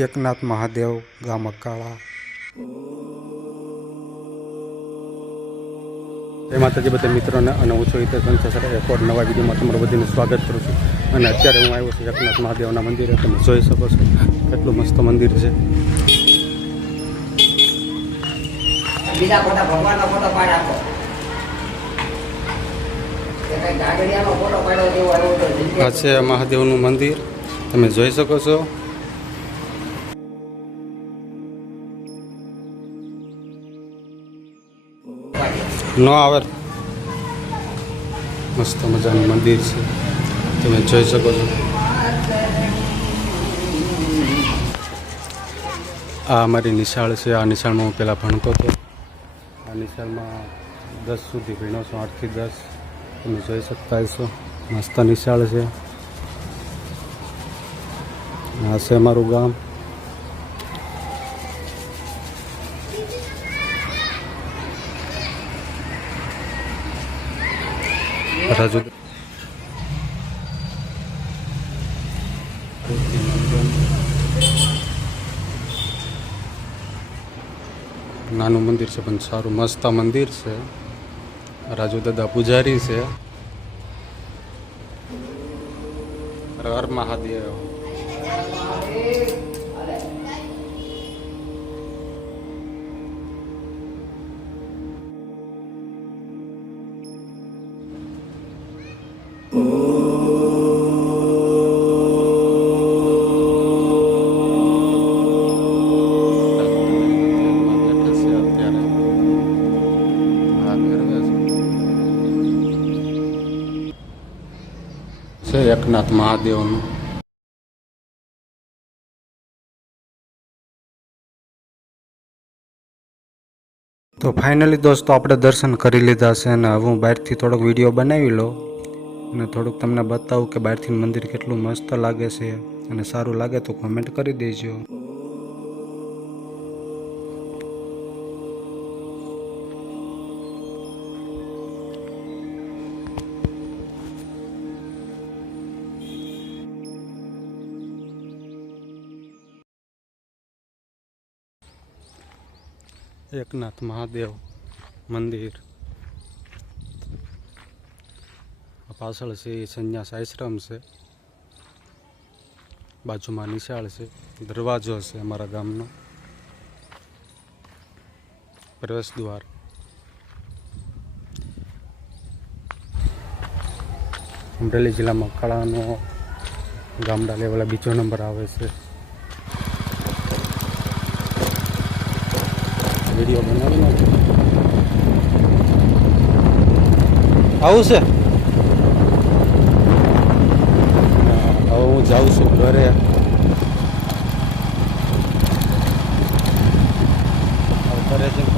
એકનાથ મહાદેવ ગામ અકાળા માતાજી બધા મિત્રોને અને હું છું હિતેશ પંચાસર એરપોર્ટ નવા વિડીયોમાં તમારું બધીને સ્વાગત કરું છું. અને અત્યારે હું આવ્યો છું એકનાથ મહાદેવના મંદિરે. તમે જોઈ શકો છો કેટલું મસ્ત મંદિર છે. બીજા ફોટા ભગવાનનો ફોટો પાડ આપો. કે કઈ ગાગડિયાનો ફોટો પાડ્યો જેવો આવ્યો તો જગ્યા આ છે મહાદેવનું મંદિર. તમે જોઈ શકો છો. ન આવે. મસ્ત મજાનું મંદિર છે. તમે જોઈ શકો છો. આ અમારી નિશાળ છે. આ નિશાળમાં હું પહેલાં ભણતો હતો. આ નિશાળમાં દસ સુધી ભણ્યો છું. આઠથી દસ. તમે જોઈ શકતા હશો. મસ્ત નિશાળ છે. આ છે અમારું ગામ. રાજુ. નાનું મંદિર છે, પણ સારું, મસ્ત મંદિર છે. રાજુ દાદા પૂજારી છે. હર મહાદેવ. છે એકનાથ મહાદેવનું. તો ફાઇનલી દોસ્તો આપણે દર્શન કરી લીધા છે અને હવે હું બહારથી થોડોક વીડિયો બનાવી લઉં અને થોડુંક તમને બતાવું કે બહારથી મંદિર કેટલું મસ્ત લાગે છે અને સારું લાગે તો કોમેન્ટ કરી દેજો. એકનાથ મહાદેવ મંદિર. પાછળ છે એ સંન્યાસ આશ્રમ છે. બાજુમાં નિશાળ છે, દરવાજો છે અમારા ગામનો. પ્રવેશ દ્વાર. અમરેલી જિલ્લામાં કળાનો ગામડા લેવલે બીજો નંબર આવે છે. વીડિયો બનાવી નાખ્યો આવું છે? હવે હું જાઉં છું ઘરે.